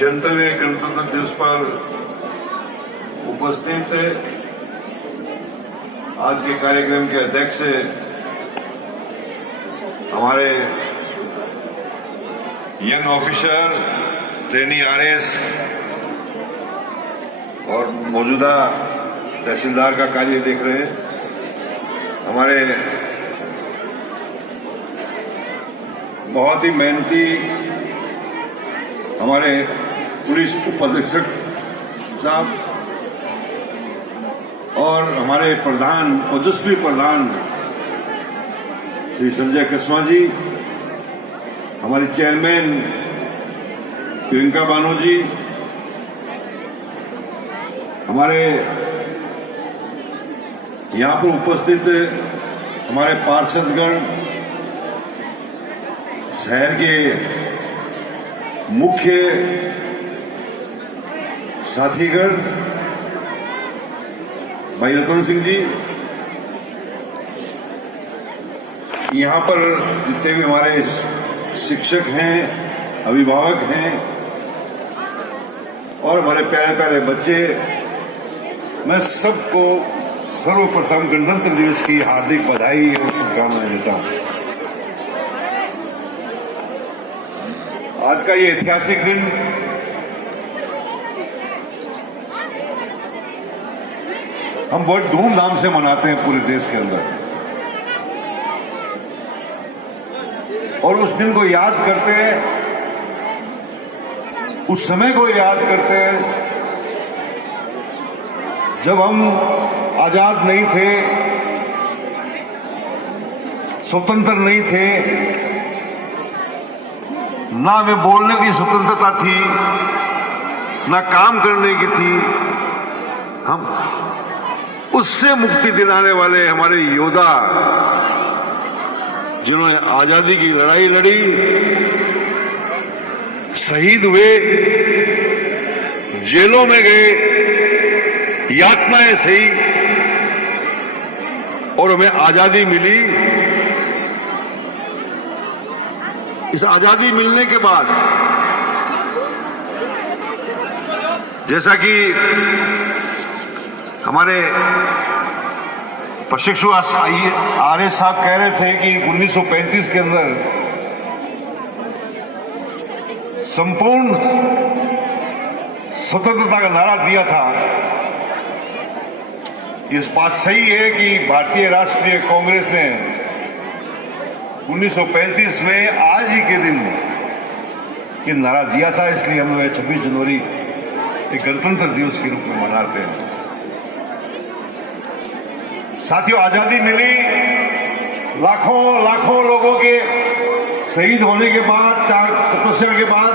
76वें गणतंत्र दिवस पर उपस्थित आज के कार्यक्रम के अध्यक्ष हमारे यंग ऑफिसर ट्रेनी आरएस और मौजूदा तहसीलदार का कार्य देख रहे हैं, हमारे बहुत ही मेहनती हमारे पुलिस उप अधीक्षक साहब और हमारे प्रधान ओजस्वी प्रधान श्री संजय कसवा जी, हमारी चेयरमैन प्रियंका बानो जी, हमारे यहाँ पर उपस्थित हमारे पार्षदगण, शहर के मुख्य साथीगण, भाई रतन सिंह जी, यहाँ पर जितने भी हमारे शिक्षक हैं, अभिभावक हैं और हमारे प्यारे प्यारे बच्चे, मैं सबको सर्वप्रथम गणतंत्र दिवस की हार्दिक बधाई और शुभकामनाएं देता हूं। आज का ये ऐतिहासिक दिन हम बहुत धूमधाम से मनाते हैं पूरे देश के अंदर, और उस दिन को याद करते हैं, उस समय को याद करते हैं जब हम आजाद नहीं थे, स्वतंत्र नहीं थे, ना हमें बोलने की स्वतंत्रता थी, ना काम करने की थी। हम उससे मुक्ति दिलाने वाले हमारे योद्धा जिन्होंने आजादी की लड़ाई लड़ी, शहीद हुए, जेलों में गए, यातनाएं सही और हमें आजादी मिली। इस आजादी मिलने के बाद जैसा कि हमारे प्रशिक्षु आरएस साहब कह रहे थे कि 1935 के अंदर संपूर्ण स्वतंत्रता का नारा दिया था। इस बात सही है कि भारतीय राष्ट्रीय कांग्रेस ने 1935 में आज ही के दिन ये नारा दिया था, इसलिए हम लोग 26 जनवरी एक गणतंत्र दिवस के रूप में मनाते हैं। साथियों, आजादी मिली, लाखों लाखों लोगों के शहीद होने के बाद, त्याग तपस्या के बाद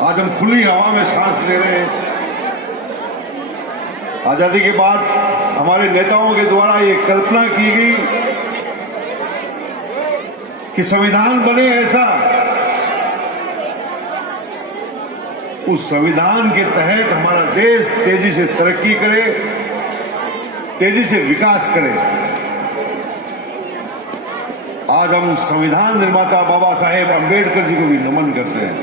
आज हम खुली हवा में सांस ले रहे हैं। आजादी के बाद हमारे नेताओं के द्वारा ये कल्पना की गई कि संविधान बने ऐसा, उस संविधान के तहत हमारा देश तेजी से तरक्की करे, तेजी से विकास करे। आज हम संविधान निर्माता बाबा साहेब अम्बेडकर जी को भी नमन करते हैं,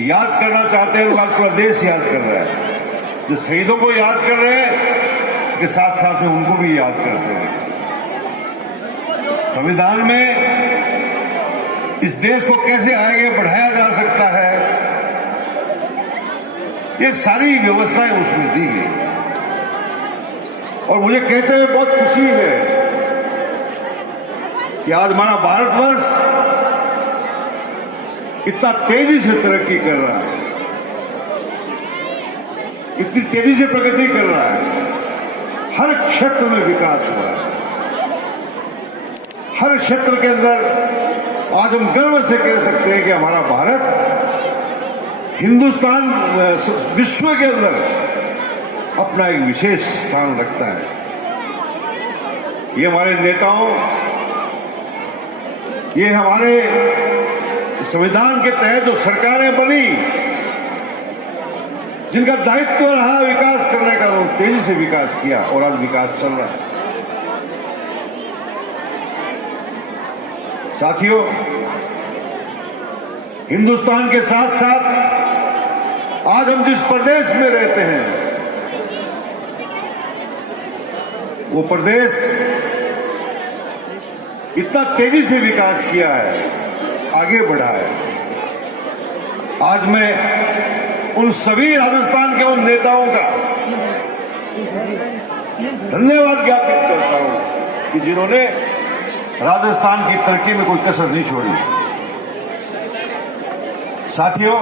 याद करना चाहते हैं। आज पूरा देश याद कर रहा है, जो शहीदों को याद कर रहे हैं के साथ साथ में उनको भी याद करते हैं। संविधान में इस देश को कैसे आगे बढ़ाया जा सकता है, ये सारी व्यवस्थाएं उसमें दी गई। और मुझे कहते हुए बहुत खुशी है कि आज हमारा भारतवर्ष इतना तेजी से तरक्की कर रहा है, इतनी तेजी से प्रगति कर रहा है, हर क्षेत्र में विकास हुआ है। हर क्षेत्र के अंदर आज हम गर्व से कह सकते हैं कि हमारा भारत हिंदुस्तान विश्व के अंदर अपना एक विशेष स्थान रखता है। ये हमारे नेताओं, ये हमारे संविधान के तहत जो सरकारें बनी, जिनका दायित्व रहा विकास करने का, वो तेजी से विकास किया और आज विकास चल रहा है। साथियों, हिंदुस्तान के साथ साथ आज हम जिस प्रदेश में रहते हैं वो प्रदेश इतना तेजी से विकास किया है, आगे बढ़ा है। आज मैं उन सभी राजस्थान के उन नेताओं का धन्यवाद ज्ञापित करता हूं कि जिन्होंने राजस्थान की तरक्की में कोई कसर नहीं छोड़ी। साथियों,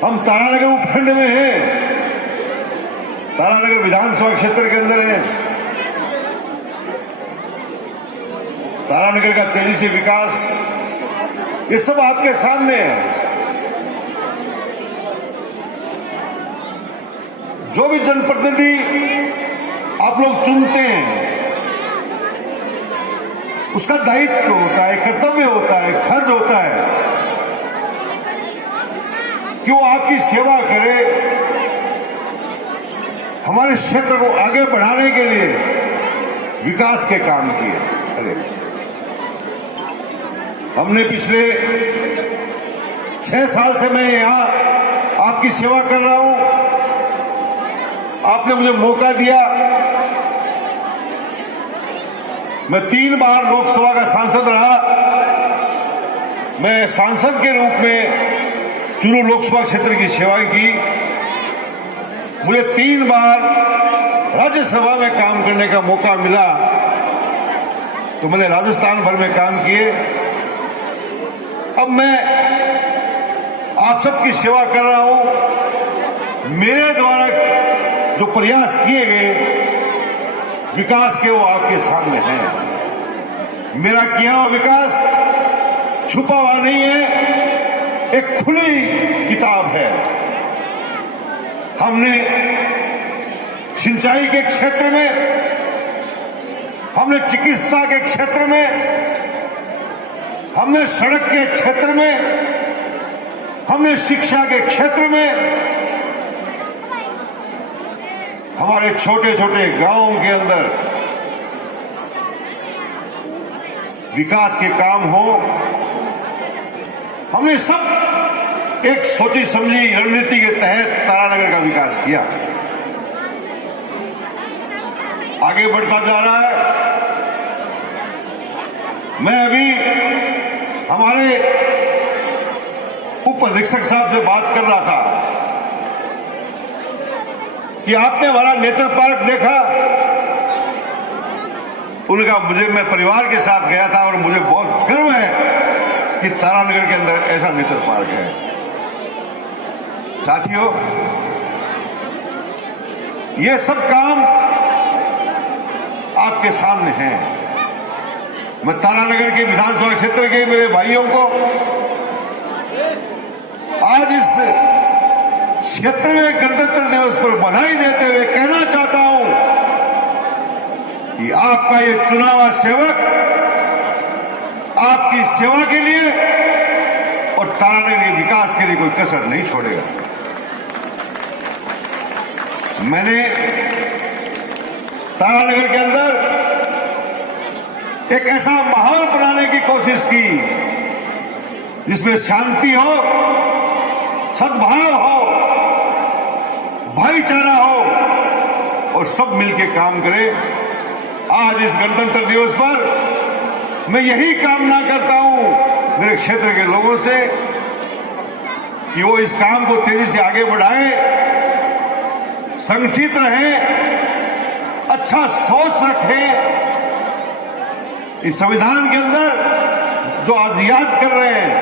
हम तारानगर उपखंड में हैं, तारानगर विधानसभा क्षेत्र के अंदर हैं। तारानगर का तेजी से विकास ये सब आपके सामने है। जो भी जनप्रतिनिधि आप लोग चुनते हैं उसका दायित्व होता है, कर्तव्य होता है, फर्ज होता है कि वो आपकी सेवा करे, हमारे क्षेत्र को आगे बढ़ाने के लिए विकास के काम किए। अरे हमने पिछले 6 साल से मैं यहां आपकी सेवा कर रहा हूं। आपने मुझे मौका दिया, मैं 3 बार लोकसभा का सांसद रहा। मैं सांसद के रूप में चूरू लोकसभा क्षेत्र की सेवा की। मुझे 3 बार राज्यसभा में काम करने का मौका मिला, तो मैंने राजस्थान भर में काम किए। अब मैं आप सबकी सेवा कर रहा हूं। मेरे द्वारा जो प्रयास किए गए विकास के, वो आपके सामने हैं। मेरा किया हुआ विकास छुपा हुआ नहीं है, एक खुली किताब है। हमने सिंचाई के क्षेत्र में, हमने चिकित्सा के क्षेत्र में, हमने सड़क के क्षेत्र में, हमने शिक्षा के क्षेत्र में, हमारे छोटे छोटे गांवों के अंदर विकास के काम हो, हमने सब एक सोची समझी रणनीति के तहत तारानगर का विकास किया। आगे बढ़ता जा रहा है। मैं अभी हमारे उप अधीक्षक साहब से बात कर रहा था कि आपने हमारा नेचर पार्क देखा। उन्होंने कहा मुझे, मैं परिवार के साथ गया था और मुझे बहुत गर्व है कि तारानगर के अंदर ऐसा नेचर पार्क है। साथियों, ये सब काम आपके सामने हैं। मैं तारानगर के विधानसभा क्षेत्र के मेरे भाइयों को आज इस क्षेत्र में गणतंत्र दिवस पर बधाई देते हुए कहना चाहता हूं कि आपका ये चुना हुआ सेवक आपकी सेवा के लिए और तारानगर के विकास के लिए कोई कसर नहीं छोड़ेगा। मैंने तारानगर के अंदर एक ऐसा माहौल बनाने की कोशिश की जिसमें शांति हो, सद्भाव हो, भाईचारा हो और सब मिलकर काम करें। आज इस गणतंत्र दिवस पर मैं यही कामना करता हूं मेरे क्षेत्र के लोगों से कि वो इस काम को तेजी से आगे बढ़ाएं, संगठित रहें, अच्छा सोच रखें। इस संविधान के अंदर जो आज याद कर रहे हैं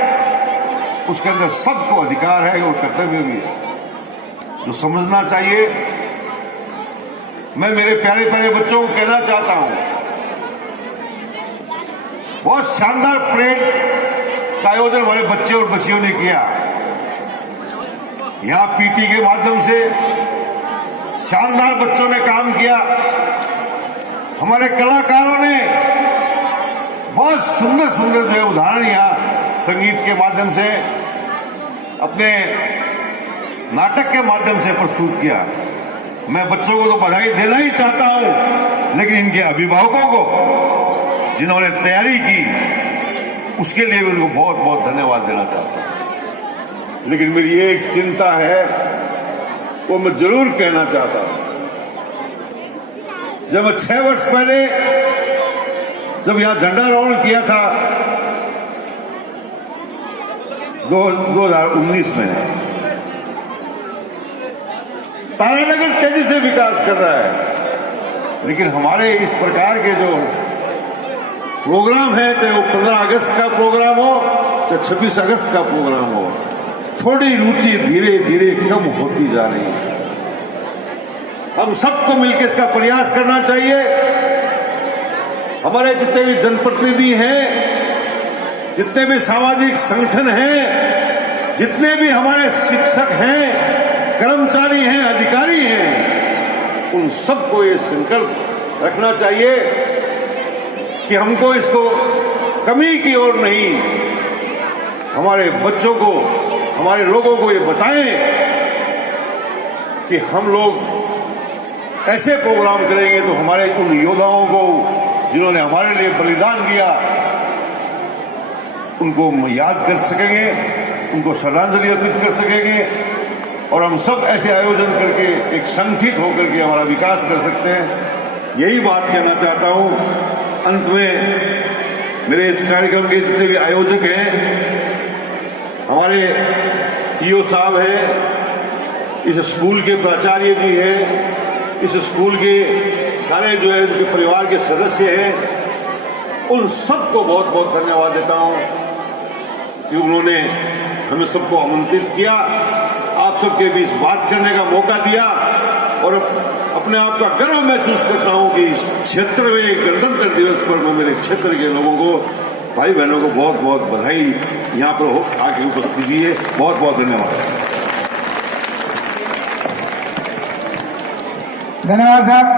उसके अंदर सबको अधिकार है और कर्तव्य भी है, जो समझना चाहिए। मैं मेरे प्यारे प्यारे बच्चों को कहना चाहता हूं, बहुत शानदार परेड का आयोजन हमारे बच्चे और बच्चियों ने किया। यहां पीटी के माध्यम से शानदार बच्चों ने काम किया। हमारे कलाकारों ने बहुत सुंदर सुंदर जो है उदाहरण यहां संगीत के माध्यम से, अपने नाटक के माध्यम से प्रस्तुत किया। मैं बच्चों को तो बधाई देना ही चाहता हूं, लेकिन इनके अभिभावकों को जिन्होंने तैयारी की उसके लिए भी उनको बहुत बहुत धन्यवाद देना चाहता हूं। लेकिन मेरी एक चिंता है, वो मैं जरूर कहना चाहता हूं। जब मैं 6 वर्ष पहले जब यहां झंडारोहण किया था 2019 में, तारानगर तेजी से विकास कर रहा है, लेकिन हमारे इस प्रकार के जो प्रोग्राम है, चाहे वो 15 अगस्त का प्रोग्राम हो चाहे 26 अगस्त का प्रोग्राम हो, थोड़ी रुचि धीरे धीरे कम होती जा रही है। हम सबको मिलकर इसका प्रयास करना चाहिए। हमारे जितने भी जनप्रतिनिधि हैं, जितने भी सामाजिक संगठन हैं, जितने भी हमारे शिक्षक हैं, कर्मचारी हैं, अधिकारी हैं, उन सबको ये संकल्प रखना चाहिए कि हमको इसको कमी की ओर नहीं, हमारे बच्चों को, हमारे लोगों को ये बताएं कि हम लोग ऐसे प्रोग्राम करेंगे तो हमारे उन योद्धाओं को जिन्होंने हमारे लिए बलिदान दिया, उनको हम याद कर सकेंगे, उनको श्रद्धांजलि अर्पित कर सकेंगे, और हम सब ऐसे आयोजन करके एक संगठित होकर के हमारा विकास कर सकते हैं। यही बात कहना चाहता हूं। अंत में मेरे इस कार्यक्रम के जितने भी आयोजक हैं, हमारे ईओ साहब हैं, इस स्कूल के प्राचार्य जी हैं, इस स्कूल के सारे जो है उनके परिवार के सदस्य हैं, उन सबको बहुत बहुत धन्यवाद देता हूं कि उन्होंने हमें सबको आमंत्रित किया, आप सबके बीच बात करने का मौका दिया, और अपने आप का गर्व महसूस करता हूं कि इस क्षेत्र में गणतंत्र दिवस पर मैं मेरे क्षेत्र के लोगों को, भाई बहनों को बहुत बहुत बधाई यहां पर आके उपस्थिति है। बहुत बहुत धन्यवाद। धन्यवाद साहब।